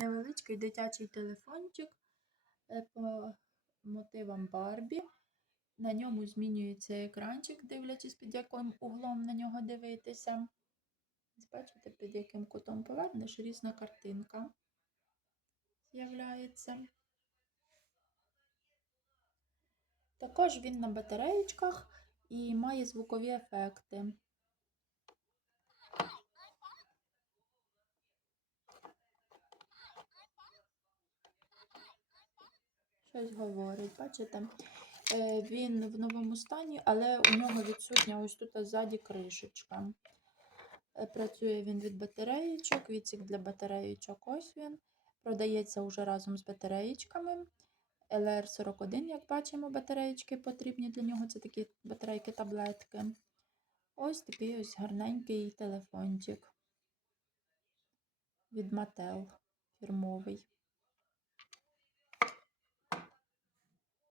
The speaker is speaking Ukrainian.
невеличкий дитячий телефончик е, по мотивам Барбі. На ньому змінюється екранчик, дивлячись, під яким углом на нього дивитися. Бачите, під яким кутом повернеш, різна картинка з'являється. Також він на батареєчках і має звукові ефекти. Щось говорить, бачите? Е, Він в новому стані, але у нього відсутня ось тут ззаді кришечка. Е, Працює він від батареїчок, відсік для батареїчок. Ось він. Продається уже разом з батареїчками. LR41, як бачимо, батареїчки потрібні для нього. Це такі батарейки-таблетки. Ось такий ось гарненький телефончик від Mattel фірмовий.